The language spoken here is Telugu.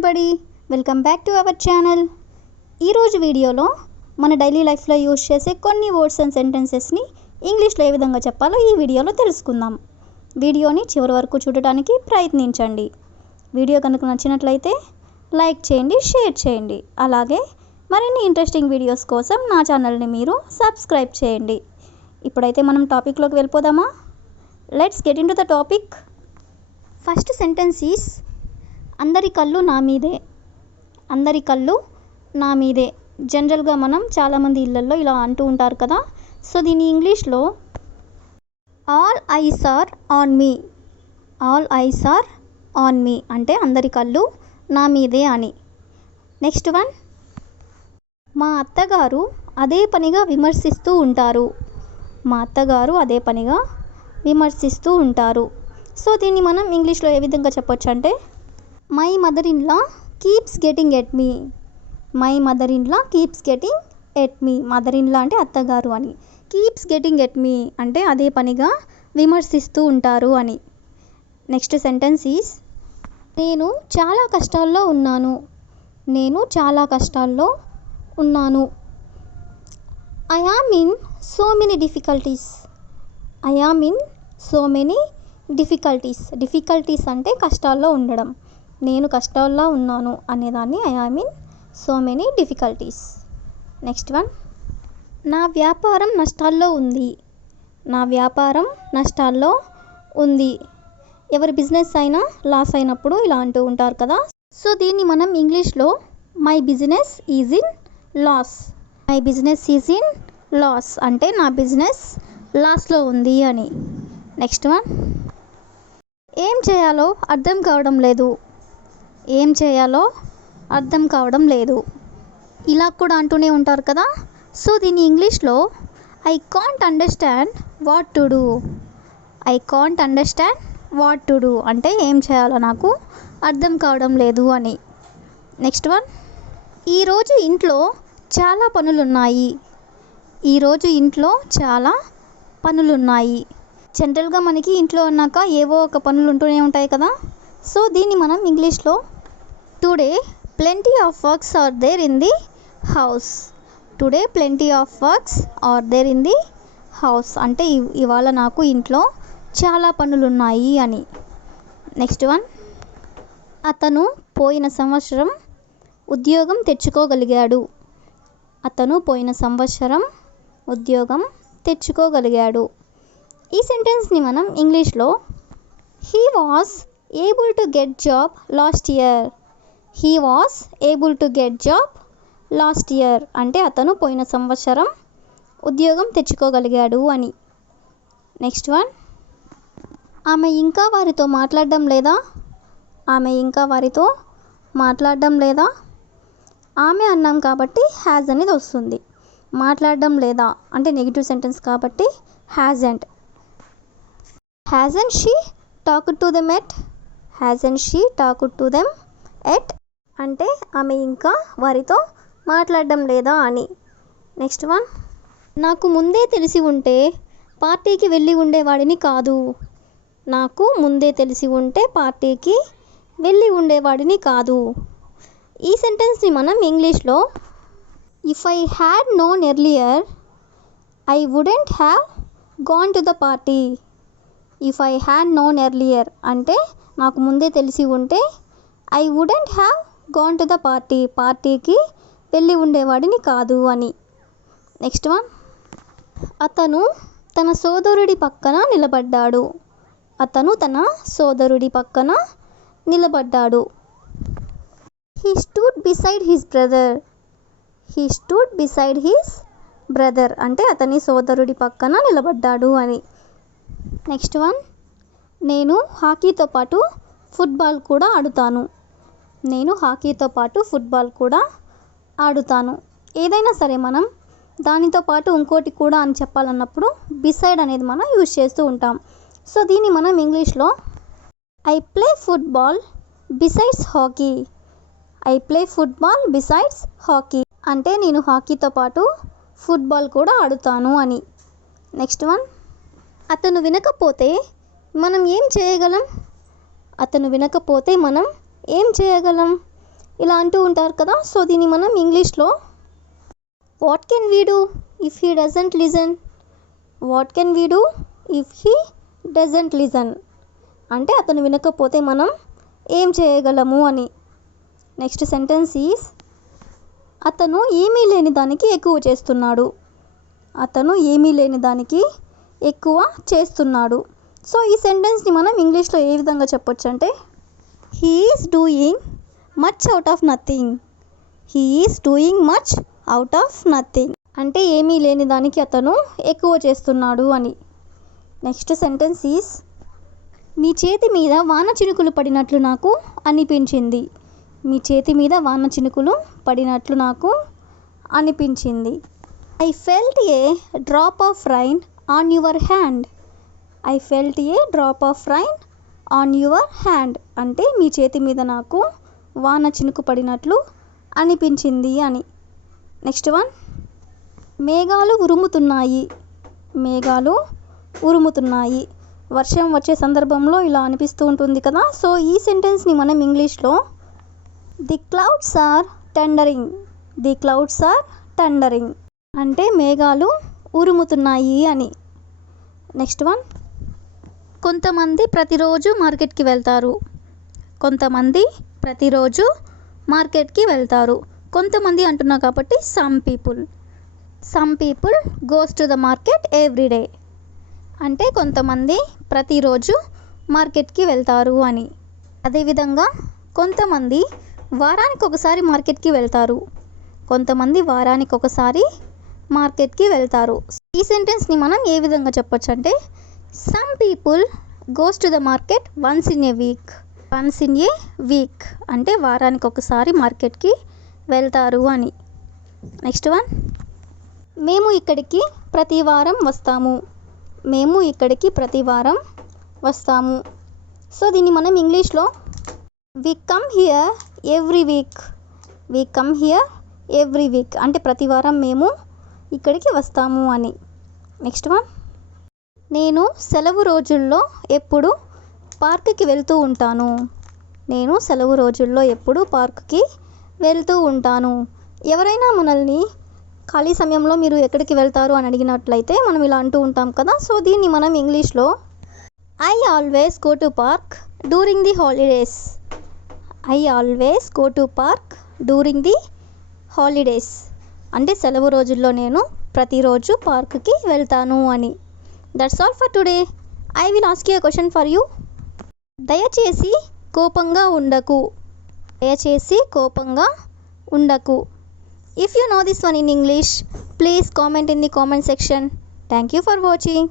Everybody, welcome back to our channel. ఈరోజు వీడియోలో మన డైలీ లైఫ్లో యూజ్ చేసే కొన్ని వర్డ్స్ అండ్ సెంటెన్సెస్ని ఇంగ్లీష్లో ఏ విధంగా చెప్పాలో ఈ వీడియోలో తెలుసుకుందాం. వీడియోని చివరి వరకు చూడటానికి ప్రయత్నించండి. వీడియో కనుక నచ్చినట్లయితే లైక్ చేయండి, షేర్ చేయండి. అలాగే మరిన్ని ఇంట్రెస్టింగ్ వీడియోస్ కోసం నా ఛానల్ని మీరు సబ్స్క్రైబ్ చేయండి. ఇప్పుడైతే మనం టాపిక్లోకి వెళ్ళిపోదామా? Let's get in to the topic. First sentence is అందరి కళ్ళు నా మీదే. అందరి కళ్ళు నా మీదే. జనరల్గా మనం చాలామంది ఇళ్ళల్లో ఇలా అంటూ ఉంటారు కదా. సో దీని ఇంగ్లీష్లో all eyes are on me. All eyes are on me అంటే అందరి కళ్ళు నా మీదే అని. నెక్స్ట్ వన్, మా అత్తగారు అదే పనిగా విమర్శిస్తూ ఉంటారు. మా అత్తగారు అదే పనిగా విమర్శిస్తూ ఉంటారు. సో దీన్ని మనం ఇంగ్లీష్లో ఏ విధంగా చెప్పొచ్చు అంటే my mother in law keeps getting at me. My mother in law keeps getting at me. Mother in law అంటే అత్తగారు అని, కీప్స్ గెటింగ్ ఎట్ మీ అంటే అదే పనిగా విమర్శిస్తూ ఉంటారు అని. నెక్స్ట్ సెంటెన్స్ ఈస్ నేను చాలా కష్టాల్లో ఉన్నాను. నేను చాలా కష్టాల్లో ఉన్నాను. I am in so many difficulties. I am in so many difficulties. Difficulties అంటే కష్టాల్లో ఉండడం. నేను కష్టాల్లో ఉన్నాను అనేదాన్ని I am in so many difficulties. Next one, నా వ్యాపారం నష్టాల్లో ఉంది. నా వ్యాపారం నష్టాల్లో ఉంది. ఎవరి బిజినెస్ అయినా లాస్ అయినప్పుడు ఇలా అంటూ ఉంటారు కదా. సో దీన్ని మనం ఇంగ్లీష్లో my business is in loss. My business is in loss అంటే నా బిజినెస్ లాస్లో ఉంది అని. నెక్స్ట్ వన్, ఏం చేయాలో అర్థం కావడం లేదు. ఏం చేయాలో అర్థం కావడం లేదు. ఇలా కూడా అంటూనే ఉంటారు కదా. సో దీని ఇంగ్లీష్లో I can't understand what to do. I can't understand what to do అంటే ఏం చేయాలో నాకు అర్థం కావడం లేదు అని. నెక్స్ట్ వన్, ఈరోజు ఇంట్లో చాలా పనులున్నాయి. ఈరోజు ఇంట్లో చాలా పనులున్నాయి. జనరల్గా మనకి ఇంట్లో ఉన్నాక ఏవో ఒక పనులు ఉంటూనే ఉంటాయి కదా. సో దీన్ని మనం ఇంగ్లీష్లో today plenty of works are there in the house. Today plenty of works are there in the house అంటే ఇవాళ నాకు ఇంట్లో చాలా పనులు ఉన్నాయి అని. నెక్స్ట్ వన్, అతను పోయిన సంవత్సరం ఉద్యోగం తెచ్చుకోగలిగాడు. అతను పోయిన సంవత్సరం ఉద్యోగం తెచ్చుకోగలిగాడు. ఈ సెంటెన్స్ని మనం ఇంగ్లీష్లో he was able to get job last year. He was able to get job last year అంటే అతను పోయిన సంవత్సరం ఉద్యోగం తెచ్చుకోగలిగాడు అని. నెక్స్ట్ వన్, ఆమె ఇంకా వారితో మాట్లాడడం లేదా. ఆమె ఇంకా వారితో మాట్లాడడం లేదా. ఆమె అన్నాం కాబట్టి హ్యాజ్ అనేది వస్తుంది. మాట్లాడడం లేదా అంటే నెగిటివ్ సెంటెన్స్ కాబట్టి hasn't. Hasn't she talked to them at. Hasn't she talked to them at అంటే ఆమె ఇంకా వారితో మాట్లాడడం లేదా అని. నెక్స్ట్ వన్, నాకు ముందే తెలిసి ఉంటే పార్టీకి వెళ్ళి ఉండేవాడిని కాదు. నాకు ముందే తెలిసి ఉంటే పార్టీకి వెళ్ళి ఉండేవాడిని కాదు. ఈ సెంటెన్స్ని మనం ఇంగ్లీష్లో if I had known earlier I wouldn't have gone to the party. If I had known earlier అంటే నాకు ముందే తెలిసి ఉంటే I wouldn't have gone to the party పార్టీకి వెళ్ళి ఉండేవాడిని కాదు అని. నెక్స్ట్ వన్, అతను తన సోదరుడి పక్కన నిలబడ్డాడు. అతను తన సోదరుడి పక్కన నిలబడ్డాడు. He stood beside his brother. He stood beside his brother అంటే అతని సోదరుడి పక్కన నిలబడ్డాడు అని. నెక్స్ట్ వన్, నేను హాకీతో పాటు ఫుట్బాల్ కూడా ఆడుతాను. నేను హాకీతో పాటు ఫుట్బాల్ కూడా ఆడుతాను. ఏదైనా సరే మనం దానితో పాటు ఇంకోటి కూడా అని చెప్పాలన్నప్పుడు బిసైడ్ అనేది మనం యూజ్ చేస్తూ ఉంటాం. సో దీన్ని మనం ఇంగ్లీష్లో I play football besides hockey. I play football besides hockey అంటే నేను హాకీతో పాటు ఫుట్బాల్ కూడా ఆడుతాను అని. నెక్స్ట్ వన్, అతను వినకపోతే మనం ఏం చేయగలం. అతను వినకపోతే మనం ఏం చేయగలం ఇలా అంటూ ఉంటారు కదా. సో దీన్ని మనం ఇంగ్లీష్లో what can we do if he doesn't listen, what can we do if he doesn't listen అంటే అతను వినకపోతే మనం ఏం చేయగలము అని. నెక్స్ట్ సెంటెన్స్ ఈజ్ అతను ఏమీ లేని దానికి ఎక్కువ చేస్తున్నాడు, అతను ఏమీ లేని దానికి ఎక్కువ చేస్తున్నాడు. సో ఈ సెంటెన్స్ని మనం ఇంగ్లీష్లో ఏ విధంగా చెప్పొచ్చు అంటే he is doing much out of nothing, he is doing much out of nothing అంటే ఏమీ లేని దానికి అతను ఎక్కువ చేస్తున్నాడు అని. నెక్స్ట్ సెంటెన్స్ ఈజ్ మీ చేతి మీద వాన చినుకులు పడినట్లు నాకు అనిపించింది, మీ చేతి మీద వాన చినుకులు పడినట్లు నాకు అనిపించింది. I felt A drop of rain on your hand, I felt A drop of rain on your hand అంటే మీ చేతి మీద నాకు వాన చినుకు పడినట్లు అనిపించింది అని. నెక్స్ట్ వన్ మేఘాలు ఉరుముతున్నాయి, మేఘాలు ఉరుముతున్నాయి వర్షం వచ్చే సందర్భంలో ఇలా అనిపిస్తూ ఉంటుంది కదా. సో ఈ సెంటెన్స్ని మనం ఇంగ్లీష్లో the clouds are thundering, the clouds are thundering అంటే మేఘాలు ఉరుముతున్నాయి అని. నెక్స్ట్ వన్ కొంతమంది ప్రతిరోజు మార్కెట్కి వెళ్తారు, కొంతమంది ప్రతిరోజు మార్కెట్కి వెళ్తారు. కొంతమంది అంటున్నా కాబట్టి some people, some people goes to the market every day అంటే కొంతమంది ప్రతిరోజు మార్కెట్కి వెళ్తారు అని. అదేవిధంగా కొంతమంది వారానికి ఒకసారి మార్కెట్కి వెళ్తారు, కొంతమంది వారానికి ఒకసారి మార్కెట్కి వెళ్తారు. ఈ సెంటెన్స్ని మనం ఏ విధంగా చెప్పొచ్చు అంటే some people goes to the market once in a week, once in a week అంటే వారానికి ఒకసారి మార్కెట్కి వెళ్తారు అని. నెక్స్ట్ వన్ మేము ఇక్కడికి ప్రతి వారం వస్తాము, మేము ఇక్కడికి ప్రతి వారం వస్తాము. సో దీన్ని మనం ఇంగ్లీష్లో we come here every week, we come here every week అంటే ప్రతి వారం మేము ఇక్కడికి వస్తాము అని. నెక్స్ట్ వన్ నేను సెలవు రోజుల్లో ఎప్పుడు పార్కుకి వెళ్తూ ఉంటాను, నేను సెలవు రోజుల్లో ఎప్పుడు పార్కుకి వెళ్తూ ఉంటాను. ఎవరైనా మనల్ని ఖాళీ సమయంలో మీరు ఎక్కడికి వెళ్తారు అని అడిగినట్లయితే మనం ఇలా అంటూ ఉంటాం కదా. సో దీన్ని మనం ఇంగ్లీష్లో I always go to park during the holidays, I always go to park during the holidays అంటే సెలవు రోజుల్లో నేను ప్రతిరోజు పార్కుకి వెళ్తాను అని. That's all for today. I will ask you a question for you. దయచేసి కోపంగా ఉండకు, దయచేసి కోపంగా ఉండకు. If you know this one in English, please comment in the comment section. Thank you for watching.